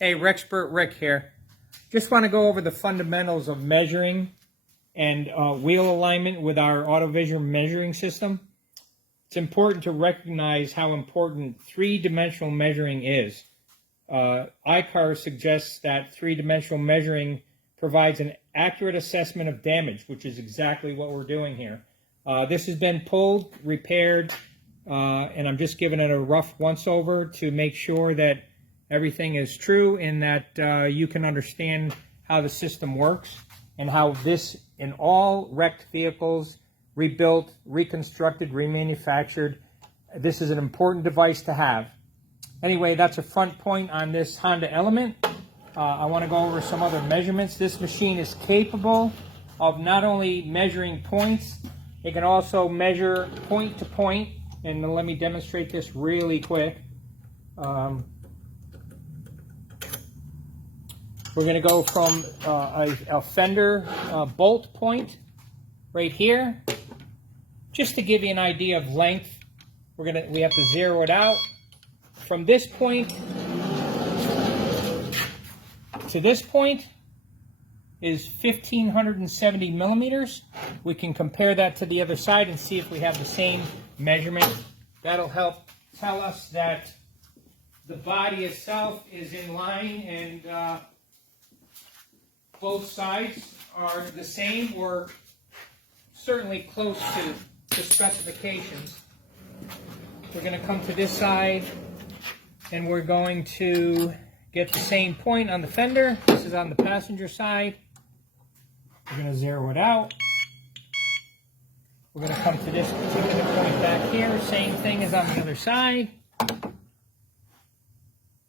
Hey, Rexpert Rick here. Just want to go over the fundamentals of measuring and wheel alignment with our AutoVision measuring system. It's important to recognize how important three-dimensional measuring is. ICAR suggests that three-dimensional measuring provides an accurate assessment of damage, which is exactly what we're doing here. This has been pulled, repaired, and I'm just giving it a rough once-over to make sure that everything is true and that you can understand how the system works and how this, in all wrecked vehicles, rebuilt, reconstructed, remanufactured, this is an important device to have. Anyway, that's a front point on this Honda Element. I want to go over some other measurements. This machine is capable of not only measuring points, it can also measure point to point. And let me demonstrate this really quick. We're going to go from a fender bolt point right here, just to give you an idea of length. We have to zero it out. From this point to this point is 1,570 millimeters. We can compare that to the other side and see if we have the same measurement. That'll help tell us that the body itself is in line and both sides are the same or certainly close to specifications. We're going to come to this side and we're going to get the same point on the fender. This is on the passenger side. We're going to zero it out. We're going to come to this particular point back here. Same thing as on the other side.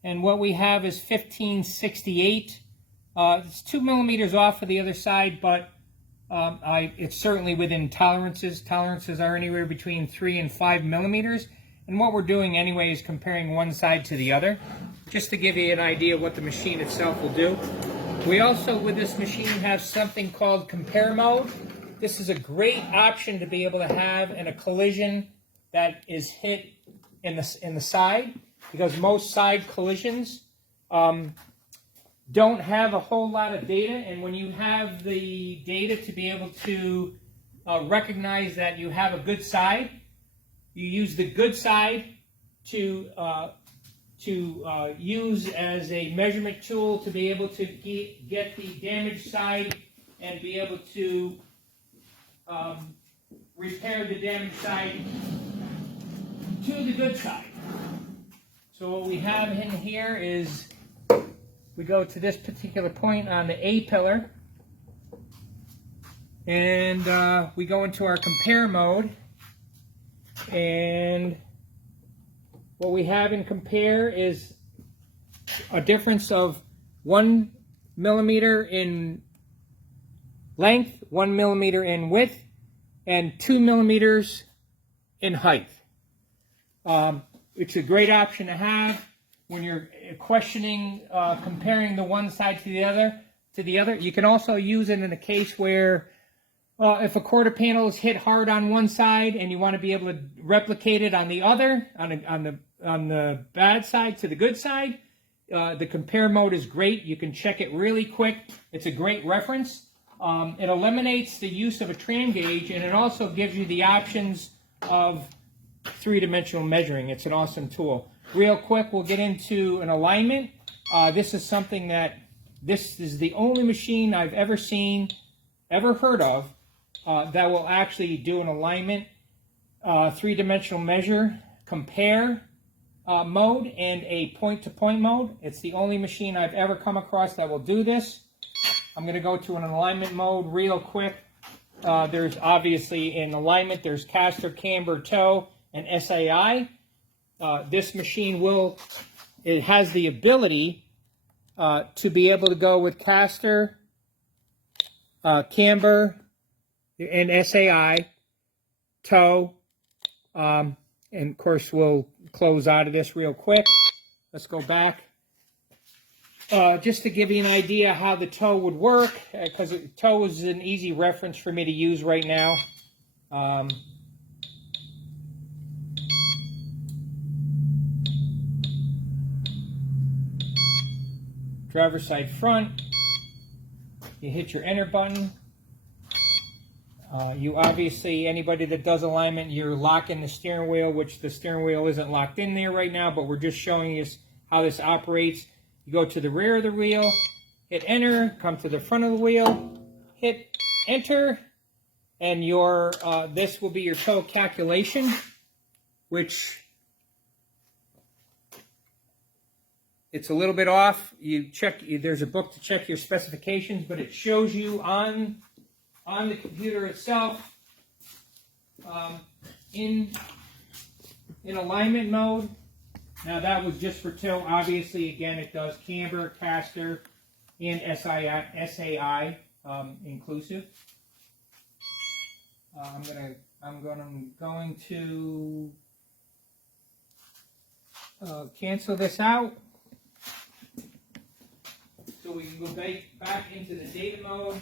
And what we have is 1568. It's 2 millimeters off of the other side, but it's certainly within tolerances. Tolerances are anywhere between 3 and 5 millimeters. And what we're doing anyway is comparing one side to the other, just to give you an idea of what the machine itself will do. We also, with this machine, have something called compare mode. This is a great option to be able to have in a collision that is hit in the side, because most side collisions don't have a whole lot of data, and when you have the data to be able to recognize that you have a good side, you use the good side to use as a measurement tool to be able to get the damaged side and be able to repair the damaged side to the good side. So what we have in here is we go to this particular point on the A pillar, and we go into our compare mode, and what we have in compare is a difference of 1 millimeter in length, 1 millimeter in width, and 2 millimeters in height. It's a great option to have when you're questioning, comparing the one side to the other. You can also use it in a case where if a quarter panel is hit hard on one side and you want to be able to replicate it on the other, on the bad side to the good side, the compare mode is great. You can check it really quick. It's a great reference. It eliminates the use of a tram gauge, and it also gives you the options of three-dimensional measuring. It's an awesome tool. Real quick, we'll get into an alignment. This is something this is the only machine I've ever seen, ever heard of, that will actually do an alignment, three-dimensional measure, compare mode, and a point-to-point mode. It's the only machine I've ever come across that will do this. I'm going to go to an alignment mode real quick. There's obviously in alignment, there's caster, camber, toe, and SAI. This machine it has the ability to be able to go with caster, camber, and SAI, toe, and of course we'll close out of this real quick. Let's go back. Just to give you an idea how the toe would work, because toe is an easy reference for me to use right now. driver's side front. You hit your enter button. You obviously, anybody that does alignment, you're locking the steering wheel, which the steering wheel isn't locked in there right now, but we're just showing you how this operates. You go to the rear of the wheel, hit enter, come to the front of the wheel, hit enter, and your this will be your total calculation, which it's a little bit off. You check, there's a book to check your specifications, but it shows you on the computer itself in alignment mode. Now that was just for tilt. Obviously, again, it does camber, caster, and SAI inclusive. I'm going to cancel this out so we can go back into the data mode.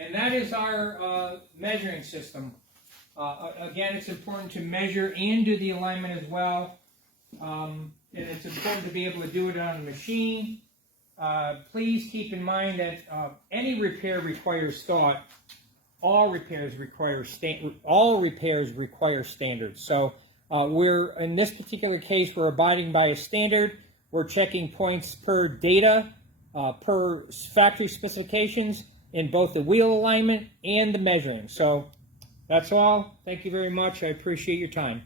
And that is our measuring system. Again, it's important to measure and do the alignment as well. And it's important to be able to do it on a machine. Please keep in mind that any repair requires thought. All repairs require standards. So we're, in this particular case, we're abiding by a standard. We're checking points per data, per factory specifications, in both the wheel alignment and the measuring. So that's all. Thank you very much. I appreciate your time.